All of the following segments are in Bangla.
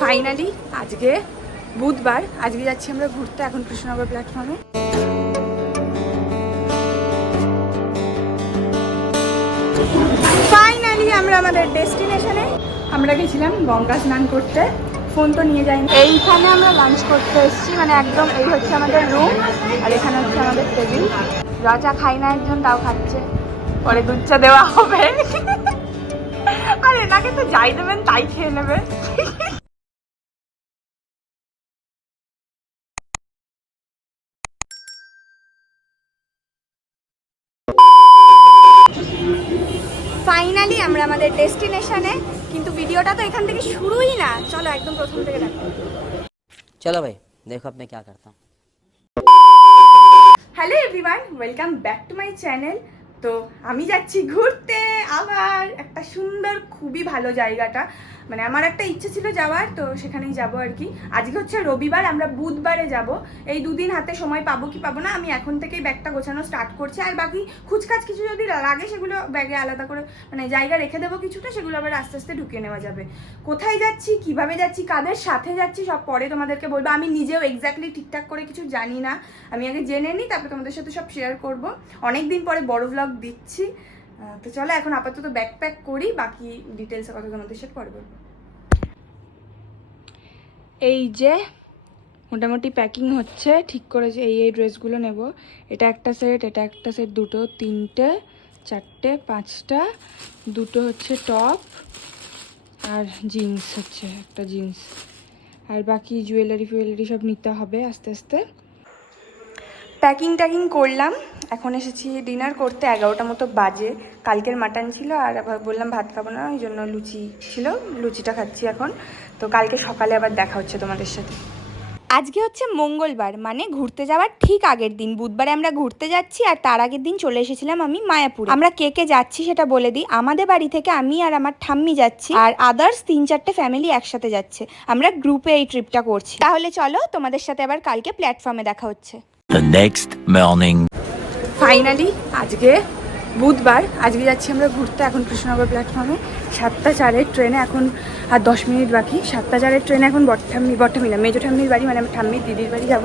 ফাইনালি আজকে বুধবার, আজকে যাচ্ছি আমরা ঘুরতে এখন কৃষ্ণনগর প্ল্যাটফর্মে ফাইনালি আমরা আমাদের ডেস্টিনেশনে আমরা গেছিলাম গঙ্গা স্নান করতে। ফোন তো নিয়ে যাইনি। এইখানে আমরা লাঞ্চ করতে এসেছি মানে একদম এই হচ্ছে আমাদের রুম আর এখানে হচ্ছে আমাদের টেবিল রচা খাই না একজন, তাও খাচ্ছে। পরে দুধ চা দেওয়া হবে। আর এনাকে তো যাই দেবেন, তাই খেয়ে নেবে ফাইনালি আমরা আমাদের ডেস্টিনেশনে কিন্তু ভিডিওটা তো এখান থেকে শুরুই না। চলো একদম প্রথম থেকে দেখো। চলো ভাই দেখো আপনি কি করতাম। Hello everyone welcome back to my channel তো আমি যাচ্ছি ঘুরতে আবার একটা সুন্দর খুবই ভালো জায়গাটা। মানে আমার একটা ইচ্ছে ছিল যাওয়ার, তো সেখানেই যাব আর কি। আজকে হচ্ছে রবিবার, আমরা বুধবারে যাব। এই দুদিন হাতে সময় পাবো কি পাবো না, আমি এখন থেকেই ব্যাগটা গোছানো স্টার্ট করছি। আর বাকি খুচখাচ কিছু যদি লাগে, সেগুলো ব্যাগে আলাদা করে মানে জায়গা রেখে দেবো কিছুটা, সেগুলো আবার আস্তে আস্তে ঢুকিয়ে নেওয়া যাবে। কোথায় যাচ্ছি, কীভাবে যাচ্ছি, কাদের সাথে যাচ্ছি, সব পরে তোমাদেরকে বলব। আমি নিজেও এক্স্যাক্টলি ঠিকঠাক করে কিছু জানি না। আমি আগে জেনে নিই, তারপরে তোমাদের সাথে সব শেয়ার করব। অনেক দিন পরে বড় ভ্লগ দিচ্ছি। তো চলো, এখন আপাতত ব্যাক প্যাক করি, বাকি ডিটেলসের কথা তোমাদের সাথে পরে বলব। এই যে মোটামুটি প্যাকিং হচ্ছে, ঠিক করেছে, এই এই ড্রেসগুলো নেব। এটা একটা সেট এটা একটা সেট দুটো, তিনটে, চারটে, পাঁচটা, দুটো হচ্ছে টপ আর জিন্স হচ্ছে, একটা জিন্স আর বাকি জুয়েলারি ফুয়েলারি সব নিতে হবে আস্তে আস্তে। প্যাকিং ট্যাকিং করলাম। এখন এসেছি ডিনার করতে, এগারোটা মতো বাজে। কালকের মাটন ছিল আর বললাম ভাত খাব না ওই জন্য লুচি ছিল। লুচিটা খাচ্ছি এখন। তো কালকে সকালে আবার দেখা হচ্ছে তোমাদের সাথে। আজকে হচ্ছে মঙ্গলবার মানে ঘুরতে যাওয়ার ঠিক আগের দিন। বুধবারে আমরা ঘুরতে যাচ্ছি আর তার আগের দিন চলে এসেছিলাম আমি মায়াপুর। আমরা কে কে যাচ্ছি সেটা বলে দিই। আমাদের বাড়ি থেকে আমি আর আমার ঠাম্মি যাচ্ছি আর আদার্স তিন চারটে ফ্যামিলি একসাথে যাচ্ছে। আমরা গ্রুপে এই ট্রিপটা করছি। তাহলে চলো তোমাদের সাথে আবার কালকে প্ল্যাটফর্মে দেখা হচ্ছে। The next morning. ফাইনালি আজকে বুধবার, আজকে যাচ্ছি আমরা ঘুরতে এখন কৃষ্ণনগর প্ল্যাটফর্মে সাতটা চারের ট্রেনে এখন আর দশ মিনিট বাকি। সাতটা চারের ট্রেনে এখন বটঠাম্মি বটঠাম্মি না, মেজো ঠাম্মির বাড়ি মানে আমি ঠাম্মির দিদির বাড়ি যাব।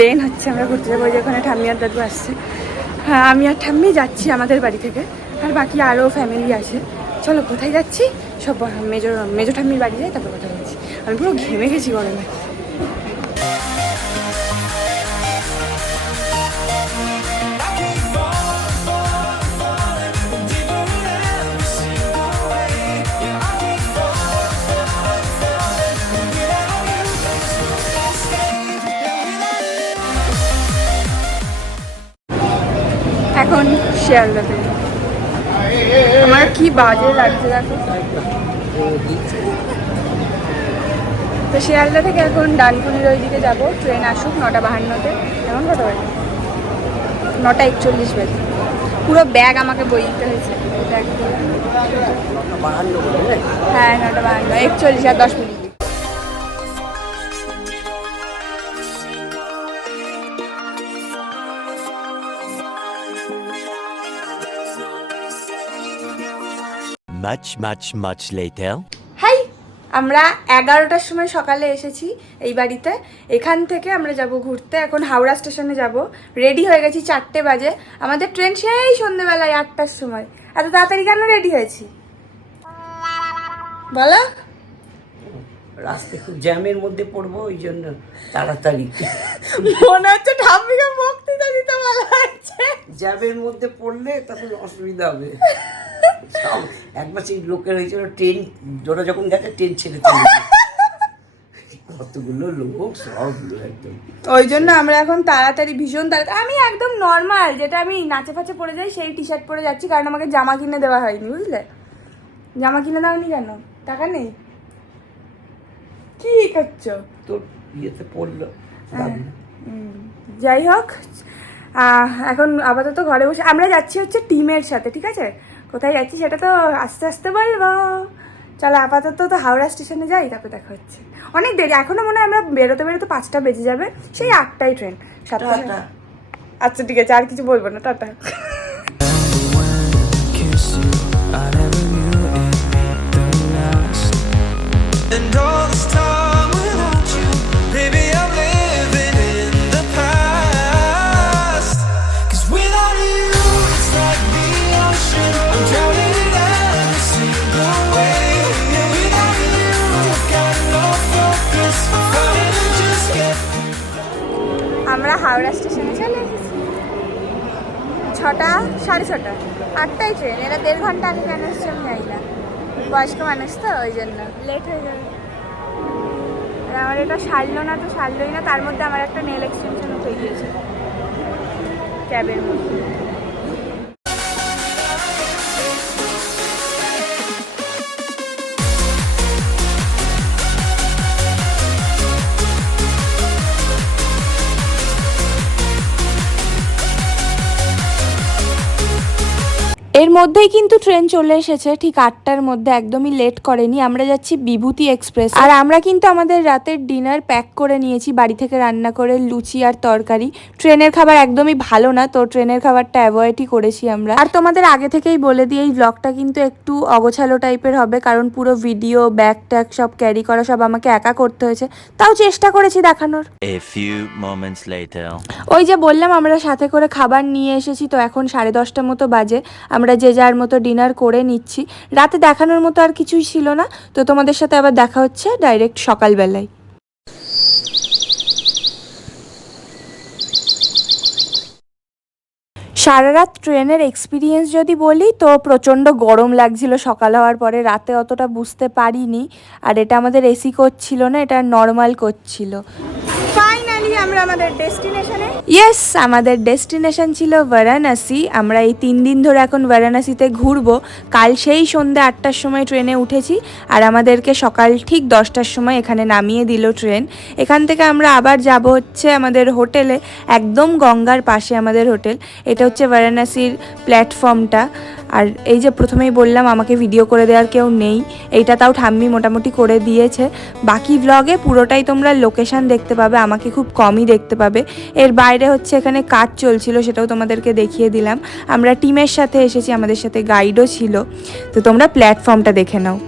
দেন হচ্ছে আমরা ঘুরতে যাব, ওই যে ওখানে ঠাম্মি আর দাদু আসছে। হ্যাঁ আমি আর ঠাম্মি যাচ্ছি আমাদের বাড়ি থেকে। আর বাকি আরও ফ্যামিলি আছে। চলো, কোথায় যাচ্ছি? সব মেজো মেজো ঠাম্মির বাড়ি যাই, তারপর কোথায় যাচ্ছি? আমি পুরো ঘেমে গেছি গরমে। এখন শিয়ালদাতে আমার কি বাজে লাগছে দেখো? তো শিয়ালদা থেকে এখন ডানকুনির ওই দিকে যাব ট্রেন আসুক নটা বাহান্নতে। এখন কত বাজে নটা একচল্লিশ বাজে। পুরো ব্যাগ আমাকে বই দিতে হয়েছে। হ্যাঁ নটা বাহান্ন একচল্লিশ আর দশ minute. Much, much, much later. Hi আমরা এগারোটার সময় সকালে এসেছি এই বাড়িতে। এখান থেকে আমরা যাব ঘুরতে। এখন হাওড়া স্টেশনে যাব। রেডি হয়ে গেছি চারটে বাজে। আমাদের ট্রেন সেই সন্ধ্যেবেলায় আটটার সময়। এত তাড়াতাড়ি কেন রেডি হয়েছি? বলো। রাস্তায় খুব জ্যামের মধ্যে পড়ব ওই জন্য তাড়াতাড়ি। মনে হচ্ছে ঠাম্মিকে বক্তৃতা দিতে বলা হয়েছে। জ্যামের মধ্যে পড়লে তখন অসুবিধা হবে। একবার সেই লোকের হয়েছিল ট্রেন ওরা যখন গেছে ট্রেন ছেড়ে চলে কতগুলো লোক সব একদম। ওই জন্য আমরা এখন তাড়াতাড়ি ভীষণ তাড়াতাড়ি আমি একদম নর্মাল যেটা আমি নাচে ফাচে পরে যাই সেই টি শার্ট পরে যাচ্ছি কারণ আমাকে জামা কিনে দেওয়া হয়নি বুঝলে? জামা কিনে দাওনি কেন? টাকা নেই? কি করছ? তোর ইয়েতে পড়ল। উম, যাই হোক এখন আপাতত ঘরে বসে আমরা যাচ্ছি হচ্ছে টিমের সাথে ঠিক আছে? কোথায় যাচ্ছি সেটা তো আস্তে আস্তে বলব। চলো আপাতত তো হাওড়া স্টেশনে যাই তারপরে দেখা হচ্ছে। অনেক দেরি এখনও মনে হয় আমরা বেরোতে বেরোতে পাঁচটা বেজে যাবে। সেই আটটাই ট্রেন সাতটা। আচ্ছা ঠিক আছে আর কিছু বলব না টাটা। হাওড়া স্টেশনে চলে এসেছি। ছটা, সাড়ে ছটা। আটটাই ট্রেন এরা দেড় ঘণ্টা আগে কেন এসছে আমি জানি না। বয়স্ক মানুষ তো, ওই জন্য। লেট হয়ে যাবে। আমার এটা সারলো না তো সারলোই না, তার মধ্যে আমার একটা নেল এক্সটেনশনও হয়ে গিয়েছে। ক্যাবের মধ্যে। মধ্যেই কিন্তু ট্রেন চলে এসেছে ঠিক আটটার মধ্যে একদমই লেট করেনি। আমরা যাচ্ছি বিভূতি এক্সপ্রেস আর আমরা কিন্তু আমাদের রাতের ডিনার প্যাক করে নিয়েছি বাড়ি থেকে রান্না করে লুচি আর তরকারি। ট্রেনের খাবার একদমই ভালো না তো ট্রেনের খাবারটা অ্যাভয়েডই করেছি আমরা। আর তোমাদের আগে থেকেই বলে দিই এই ব্লগটা কিন্তু একটু অগোছালো টাইপের হবে কারণ পুরো ভিডিও ব্যাগ ট্যাগ সব ক্যারি করা সব আমাকে একা করতে হয়েছে। তাও চেষ্টা করেছি দেখানোর. ওই যে বললাম আমরা সাথে করে খাবার নিয়ে এসেছি তো এখন সাড়ে দশটা মতো বাজে। আমরা যে যার মতো ডিনার করে নিচ্ছি। রাতে দেখানোর মতো আর কিছুই ছিল না। তো তোমাদের সাথে আবার দেখা হচ্ছে ডাইরেক্ট সকালবেলায়। সারা রাত ট্রেনের এক্সপিরিয়েন্স যদি বলি, তো প্রচণ্ড গরম লাগছিল সকাল হওয়ার পরে। রাতে অতটা বুঝতে পারিনি। আর এটা আমাদের এসি করছিল না, এটা নর্মাল করছিল। ফাইনালি আমরা আমাদের ডেস্টিনেশনে? ইয়েস আমাদের ডেস্টিনেশন ছিল বারাণসী। আমরা এই তিন দিন ধরে এখন বারাণসীতে ঘুরবো। কাল সেই সন্ধ্যে আটটার সময় ট্রেনে উঠেছি আর আমাদেরকে সকাল ঠিক দশটার সময় এখানে নামিয়ে দিল ট্রেন। এখান থেকে আমরা আবার যাব হচ্ছে আমাদের হোটেলে, একদম গঙ্গার পাশে আমাদের হোটেল। এটা হচ্ছে বারাণসীর প্ল্যাটফর্মটা। আর এই যে প্রথমেই বললাম, আমাকে ভিডিও করে দেওয়ার কেউ নেই। এইটা তাও ঠাম্মি মোটামুটি করে দিয়েছে। বাকি ব্লগে পুরোটাই তোমরা লোকেশান দেখতে পাবে, আমাকে খুব কমই দেখতে পাবে। এর বাইরে হচ্ছে এখানে কাজ চলছিল, সেটাও তোমাদেরকে দেখিয়ে দিলাম। আমরা টিমের সাথে এসেছি, আমাদের সাথে গাইডও ছিল। তো তোমরা প্ল্যাটফর্মটা দেখে নাও।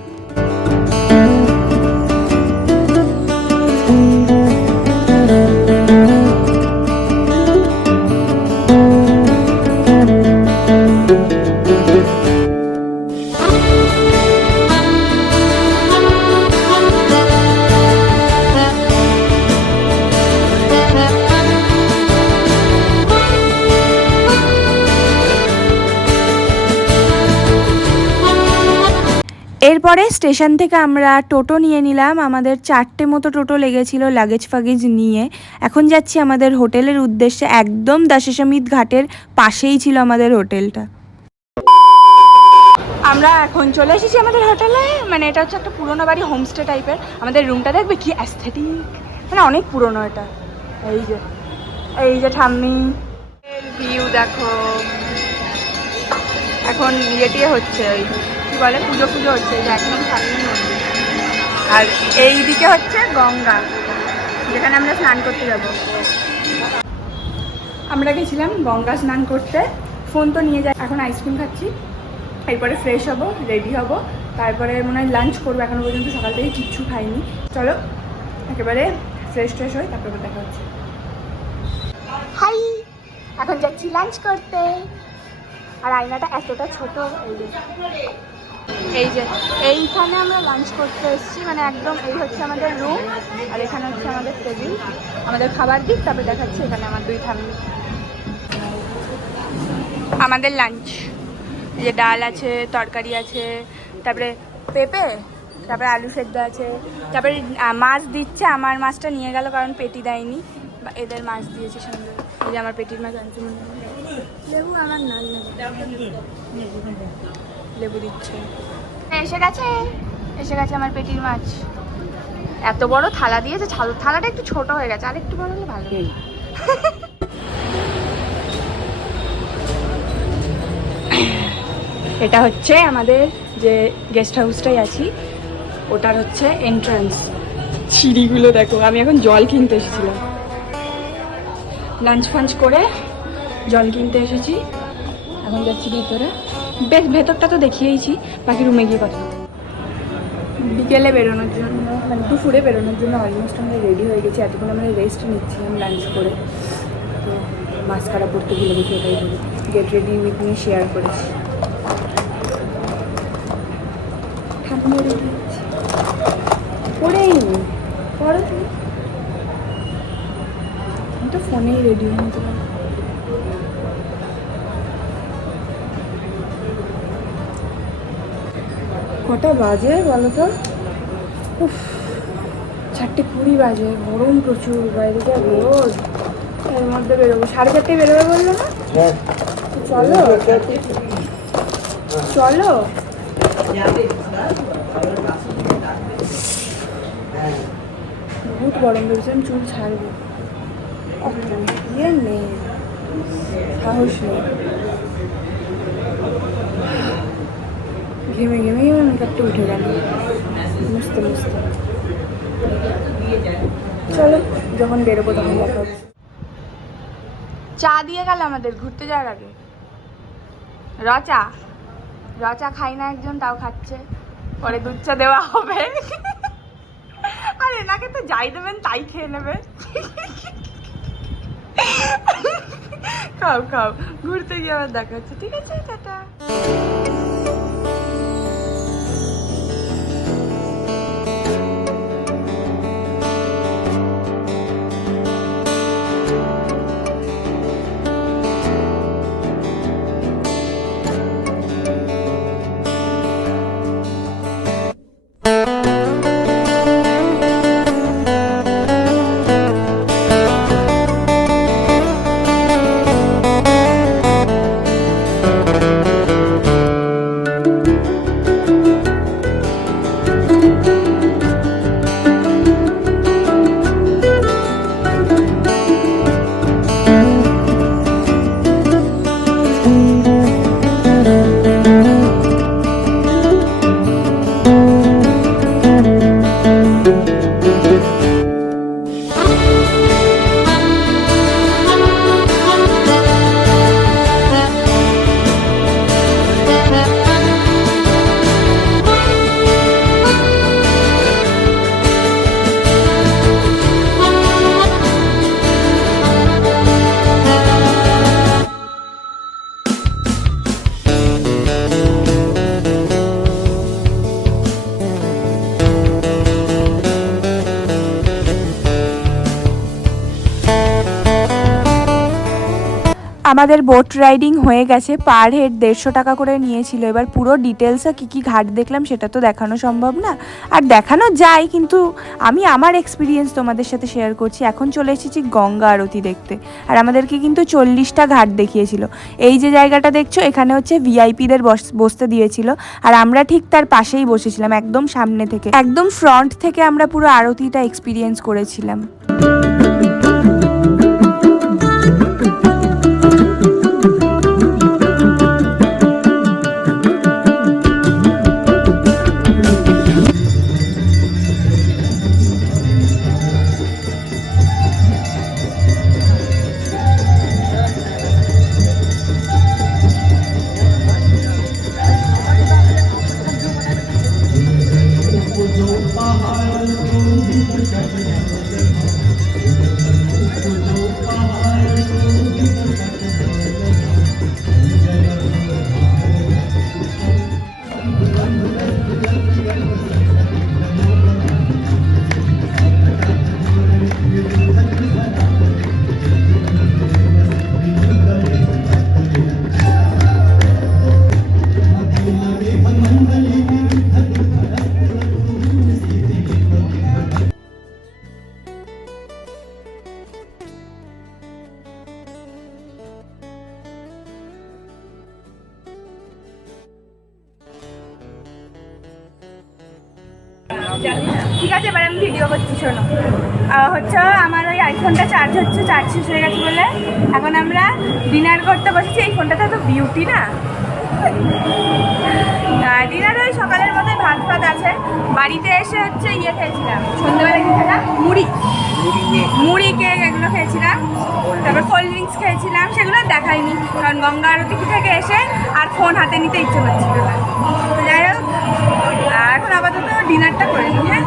স্টেশন থেকে আমরা টোটো নিয়ে নিলাম। আমাদের চারটে মতো টোটো লেগেছিল লাগেজ ফাগেজ নিয়ে। এখন যাচ্ছি আমাদের হোটেলের উদ্দেশ্যে। একদম দাশেশমিত ঘাটের পাশেই ছিল আমাদের হোটেলটা। আমরা এখন চলে এসেছি আমাদের হোটেলে। মানে এটা হচ্ছে একটা পুরোনো বাড়ি হোমস্টে টাইপের আমাদের রুমটা দেখবে কি অ্যাস্থেটিক মানে অনেক পুরনো এটা। এই যে এই যে ঠাম্মি। ভিউ দেখো। এখন ইয়ে টিয়ে হচ্ছে ওই কি বলে, পুজো পুজো হচ্ছে একদম আর এই দিকে হচ্ছে গঙ্গা, যেখানে আমরা স্নান করতে যাব। আমরা গেছিলাম গঙ্গা স্নান করতে। ফোন তো নিয়ে যাই, এখন আইসক্রিম খাচ্ছি। এরপরে ফ্রেশ হব রেডি হব। তারপরে মনে হয় লাঞ্চ করব, এখনও পর্যন্ত সকাল থেকে কিচ্ছু খাইনি। চলো, একেবারে ফ্রেশ ট্রেশ হই তারপরে দেখা হচ্ছে। হাই! এখন যাচ্ছি লাঞ্চ করতে। আর আয়নাটা এতটা ছোট এই যে, এইখানে আমরা লাঞ্চ করতে এসেছি মানে একদম এই হচ্ছে আমাদের রুম আর এখানে হচ্ছে আমাদের টেবিল আমাদের খাবার দিক, তারপরে দেখাচ্ছি এখানে আমার দুই ঠাম্মি। আমাদের লাঞ্চ যে ডাল আছে, তরকারি আছে, তারপরে পেঁপে, তারপরে আলু সেদ্ধ আছে, তারপরে মাছ দিচ্ছে, আমার মাছটা নিয়ে গেল, কারণ পেটি দেয়নি এদের মাছ দিয়েছে সুন্দর। এই যে আমার পেটির মাছ আনছে মনে। লেবু আমার লেবু দিচ্ছে। এসে গেছে। এসে গেছে আমার পেটির মাছ। এত বড় থালা দিয়েছে থালাটা একটু ছোট হয়ে গেছে আর একটু বড় হলে ভালো। এটা হচ্ছে আমাদের যে গেস্ট হাউসটাই আছি ওটার হচ্ছে এন্ট্রান্স সিঁড়িগুলো দেখো আমি এখন জল কিনতে এসেছিলাম। লাঞ্চ ফাঞ্চ করে জল কিনতে এসেছি। এখন যাচ্ছি ভিতরে। বেশ, ভেতরটা তো দেখিয়েইছি, বাকি রুমে গিয়ে কথা বিকেলে বেরোনোর জন্য মানে দুপুরে বেরোনোর জন্য অলমোস্ট আমরা রেডি হয়ে গেছি, এতক্ষণ আমরা রেস্ট নিচ্ছিলাম লাঞ্চ করে। তো মাস্কারা পড়তে ভুলে গেছি, ওটাই বলি। গেট রেডি উইথ নিয়ে শেয়ার করেছি। ঠাকুমা রেডি পড়েই পড়ো তুমি। তো ফোনেই রেডি হয়ে নিতে কটা বাজে বলো তো? উফ চারটে কুড়ি বাজে গরম প্রচুর বাইরে যা রোদ। এর মধ্যে বেরোবো। সাড়ে চারটে বেরোবে বলল না? হ্যাঁ। চলো। চলো। বহুত গরম বেরোছে আমি চুল ছাড়বো। ইয়ে নেই। সাহস নেই। ঘেমে ঘেমেই আমার উঠে গেল। মুছতে মুছতে চলো, যখন বেরোবো তখন দেখা চা দিয়ে গেল আমাদের, ঘুরতে যাওয়ার আগে। রচা রচা খাই না একজন, তাও খাচ্ছে। পরে দুধ চা দেওয়া হবে। আর, এনাকে তো যাই দেবেন, তাই খেয়ে নেবে। খাও খাও। ঘুরতে গিয়ে আবার দেখা হচ্ছে। ঠিক আছে, টাটা। আমাদের বোট রাইডিং হয়ে গেছে পার হেড দেড়শো টাকা করে নিয়েছিল। এবার পুরো ডিটেলসে কী কী ঘাট দেখলাম সেটা তো দেখানো সম্ভব না। আর দেখানো যায়, কিন্তু আমি আমার এক্সপিরিয়েন্স তোমাদের সাথে শেয়ার করছি। এখন চলে এসেছি গঙ্গা আরতি দেখতে। আর আমাদেরকে কিন্তু চল্লিশটা ঘাট দেখিয়েছিল। এই যে জায়গাটা দেখছ, এখানে হচ্ছে ভিআইপিদের বসতে দিয়েছিল। আর আমরা ঠিক তার পাশেই বসেছিলাম, একদম সামনে থেকে। একদম ফ্রন্ট থেকে আমরা পুরো আরতিটা এক্সপিরিয়েন্স করেছিলাম। ঠিক আছে এবার আমি ভিডিও করছি শোনো। হচ্ছে আমার ওই আইফোনটা চার্জ হচ্ছে চার্জ শেষ হয়ে গেছে বলে। এখন আমরা ডিনার করতে বসেছি এই ফোনটাতে তো বিউটি না? ডিনার ওই সকালের মধ্যে ভাত ফাত আছে। বাড়িতে এসে হচ্ছে ইয়ে খেয়েছিলাম সন্ধ্যেবেলা কি খেলাম? মুড়ি। মুড়ি কেক। এগুলো খেয়েছিলাম। তারপর কোল্ড ড্রিঙ্কস খেয়েছিলাম সেগুলো দেখাইনি কারণ গঙ্গা আরতি থেকে এসে আর ফোন হাতে নিতে ইচ্ছে করছিল না। যাই হোক আর এখন আপাতত ডিনারটা করে নিই হ্যাঁ?